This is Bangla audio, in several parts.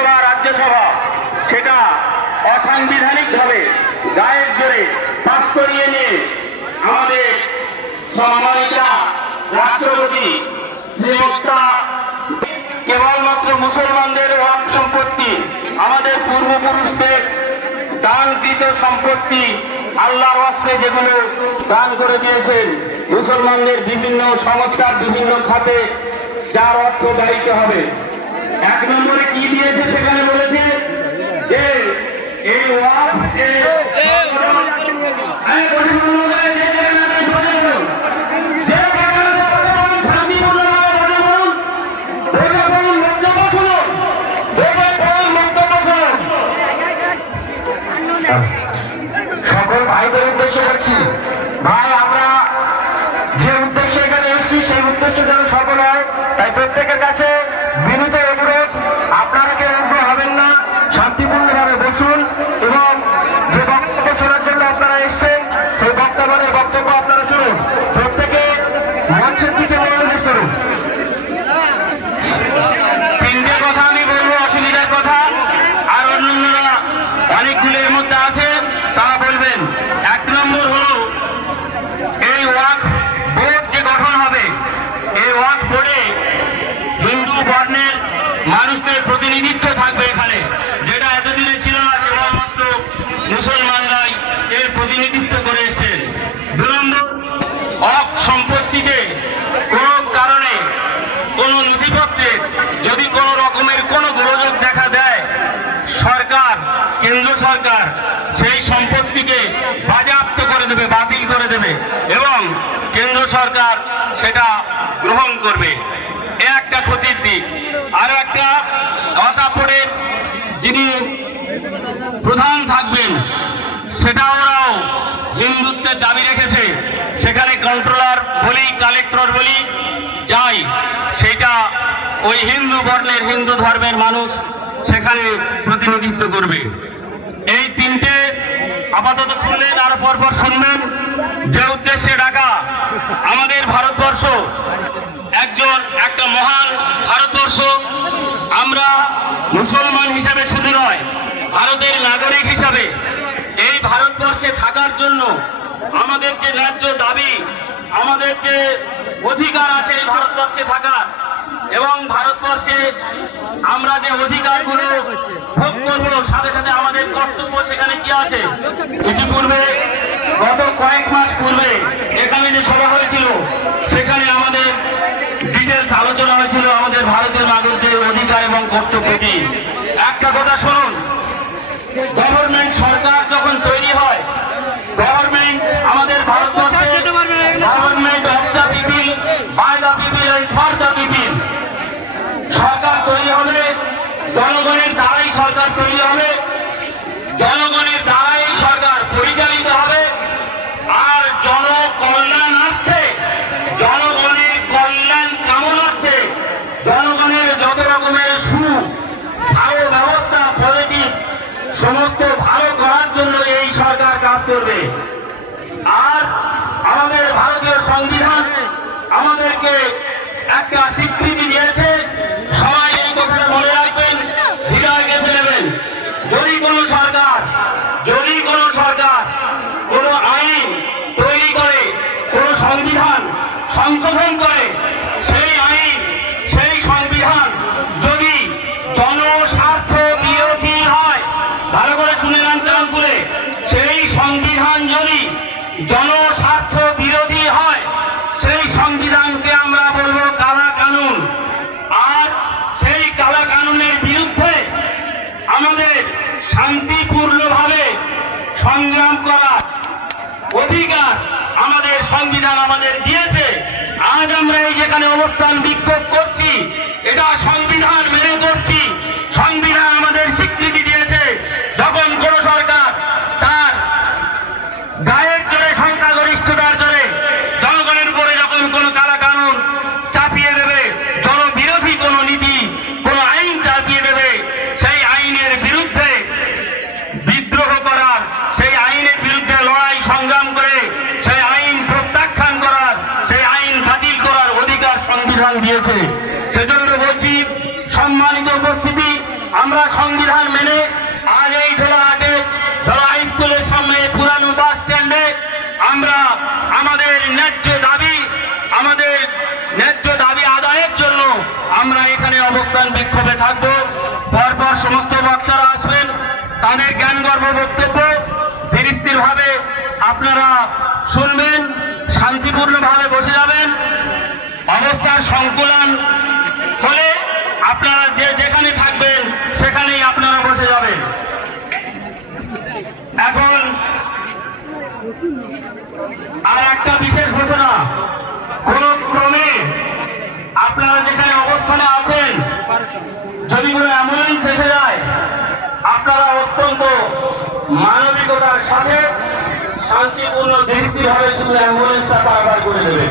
লোকসভা রাজ্যসভা সেটা অসাংবিধানিকভাবে গায়ের জোরে পাস করিয়ে নিয়ে আমাদের সম্মানিতা রাষ্ট্রপতি শ্রীমতা কেবলমাত্র মুসলমানদের ওয়াক্ফ সম্পত্তি, আমাদের পূর্বপুরুষদের দানকৃত সম্পত্তি আল্লাহর ওয়াস্তে যেগুলো দান করে দিয়েছেন মুসলমানদের বিভিন্ন সংস্থার বিভিন্ন খাতে, যার অর্থ দায়িত্ব হবে। 1 নম্বরে কি দিয়েছে সেখানে বলেছে যে এই ওয়াক্ফ সকল ভাইদের উদ্দেশ্যে করছি। ভাই, আমরা যে উদ্দেশ্যে এখানে এসেছি সেই উদ্দেশ্য যেন সফল হয়, তাই প্রত্যেকের কাছে বিনীত অনুরোধ, আপনারা কেউ উগ্র হবেন না, শান্তিপূর্ণভাবে বসুন এবং যে বক্তব্য শোনার জন্য আপনারা এসছেন সেই বক্তব্য আপনারা শুনুন। প্রত্যেকে মঞ্চের দিকে মনোনিবেশ করুন। 3টে কথা আমি বলবো, অসুবিধার কথা, আর অন্যান্যরা অনেকগুলো এর মধ্যে আছে, তারা বলবেন। 1 নম্বর হলো এই ওয়াক্ফ বোর্ড যে গঠন হবে, এই ওয়াক্ফ বোর্ডে হিন্দু বর্ণের মানুষদের প্রতিনিধিত্ব থাকবে এখানে, যেটা এতদিনে ছিল না, কেবলমাত্র মুসলমানরাই এর প্রতিনিধিত্ব করে এসছেন। 2 নম্বর, ওয়াক্ফ সম্পত্তিতে কোনো কারণে কোনো নথিপত্রে যদি কোনো রকমের কোনো গোলযোগ দেখা দেয়, সরকার, কেন্দ্র সরকার সেই সম্পত্তিকে বাজেয়াপ্ত করে দেবে, বাতিল করে দেবে এবং কেন্দ্র সরকার সেটা গ্রহণ করবে। এ একটা ক্ষতির দিক। আরো একটা, ওয়াক্ফ বোর্ডের যিনি প্রধান থাকবেন সেটা ওরাও হিন্দুত্বের দাবি রেখেছে, সেখানে কন্ট্রোলার বলি, কালেক্টর বলি যাই, সেটা ওই হিন্দু বর্ণের, হিন্দু ধর্মের মানুষ সেখানে প্রতিনিধিত্ব করবে। এই 3টে আপাতত শুনলেন, আর পরপর শুনবেন। যে উদ্দেশ্যে ডাকা, আমাদের ভারতবর্ষ একটা মহান ভারতবর্ষ, আমরা মুসলমান হিসাবে শুধু নয়, ভারতের নাগরিক হিসাবে এই ভারতবর্ষে থাকার জন্য আমাদের যে ন্যায্য দাবি, আমাদের যে অধিকার আছে এই ভারতবর্ষে থাকার, এবং ভারতবর্ষে আমরা যে অধিকারগুলো ভোগ করবো, সাথে সাথে আমাদের কর্তব্য সেখানে কি আছে। ইতিপূর্বে গত কয়েক মাস পূর্বে এখানে যে সভা হয়েছিল সেখানে আমাদের ডিটেলস আলোচনা হয়েছিল আমাদের ভারতের নাগরিকদের অধিকার এবং কর্তব্য কি। একটা কথা শুনুন, গভর্নমেন্ট সরকার যখন তৈরি হয়, গভর্নমেন্ট আমাদের ভারতবর্ষে government of the people, by the people and for the people. সরকার তৈরি হলে জনগণের দ্বারাই সরকার তৈরি হবে, জনগণের দ্বারাই সরকার পরিচালিত হবে, আর জনকল্যাণার্থে, জনগণের কল্যাণ কামনার্থে, জনগণের যত রকমের ভালো ব্যবস্থা, পজিটিভ সমস্ত ভালো করার জন্য এই সরকার কাজ করবে। আর আমাদের ভারতীয় সংবিধান আমাদেরকে একটা স্বীকৃতি দিয়েছে, সবাই এই কথাটা মনে রাখবেন, হৃদয় গেঁথে নেবেন। যদি কোনো সরকার কোনো আইন তৈরি করে, কোনো সংবিধান সংশোধন করে, সেই আইন, সেই সংবিধান যদি জনস্বার্থ বিরোধী হয়, ভালো করে শুনে নেন কান খুলে, সেই সংবিধান যদি জনস্বার্থ বিরোধী হয়, সেই সংবিধানকে আমরা বলবো কালা কানুন। আর সেই কালা কানুনের বিরুদ্ধে আমাদের শান্তিপূর্ণভাবে সংগ্রাম করার অধিকার আমাদের সংবিধান আমাদের দিয়েছে। আজ আমরা এই যেখানে অবস্থান বিক্ষোভ করছি, এটা সংবিধান মেনে করছি। সংবিধান আমাদের স্বীকৃতি দিয়েছে, যখন কোন সরকার তার গায়ের জোরে, সংখ্যাগরিষ্ঠতার জোরে জনগণের উপরে যখন কোন কালা কানুন চাপিয়ে দেবে, জনবিরোধী কোন নীতি, কোন আইন চাপিয়ে দেবে, সেই আইনের বিরুদ্ধে বিদ্রোহ করার, সেই আইনের বিরুদ্ধে লড়াই সংগ্রাম করে সেই আইন প্রত্যাখ্যান করার, সেই আইন বাতিল করার অধিকার সংবিধান দিয়েছে। সেজন্য বলছি, সম্মানিত উপস্থিতি, আমরা সংবিধান মেনে আজ এই ঢোলাহাটে ঢোলা হাই স্কুলের সামনে পুরানো বাস স্ট্যান্ডে আমরা আমাদের ন্যায্য দাবি আদায়ের জন্য আমরা এখানে অবস্থান বিক্ষোভে থাকব। পরপর সমস্ত বক্তারা আসবেন, তাদের জ্ঞানগর্ভ বক্তব্য ধীর স্থির ভাবে আপনারা শুনবেন, শান্তিপূর্ণভাবে বসে যাবেন। অবস্থার সংকুলন হলে আপনারা যেখানে থাকবেন সেখানেই আপনারা বসে যাবেন। এখন আর একটা বিশেষ ঘোষণা, কোন ক্রমে আপনারা যেখানে অবস্থানে আছেন যদি কোনো অ্যাম্বুলেন্স এসে যায় আপনারা অত্যন্ত মানবিকতার সাথে শান্তিপূর্ণ দৃষ্টিভাবে শুধু অ্যাম্বুলেন্সটা পারাপার করে দেবেন,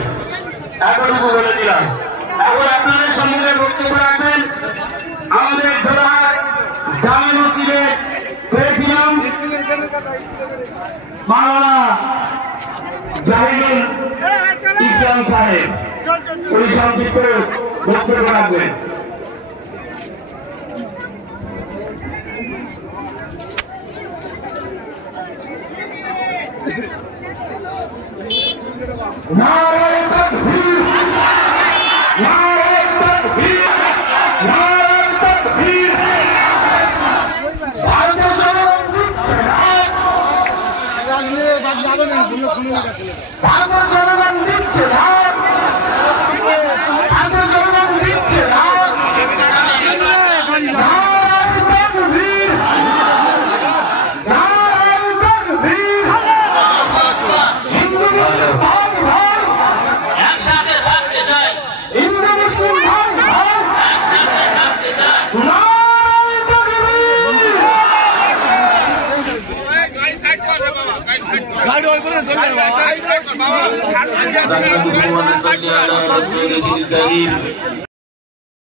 এতটুকু বলে দিলাম। এখন আপনাদের সম্মুখে বক্তব্য রাখবেন আমাদের ঢোলাহাট জামে মসজিদের প্রেসিডেন্ট মাওলানা জাহিদুল ইসলাম সাহেব, উনি সংক্ষিপ্ত বক্তব্য রাখবেন। নারায়ে তাকবীর, নারায়ে তাকবীর, নারায়ে তাকবীর। ভারতের জনগণ দিচ্ছে না, ভারতের জনগণ দিচ্ছে না, ভারতের জনগণ দিচ্ছে না। নারায়ে তাকবীর, নারায়ে তাকবীর। হিন্দু মুসলিম ভাই ভাই একসাথে থাকতে চাই, হিন্দু মুসলিম ভাই ভাই একসাথে থাকতে চাই। নারায়ে তাকবীর। গাড়ি সাইড কর রে বাবা, গাড়ি সাইড কর, গাড়ি ওই করে চলে যাও বাবা, গাড়ি সাইড কর বাবা।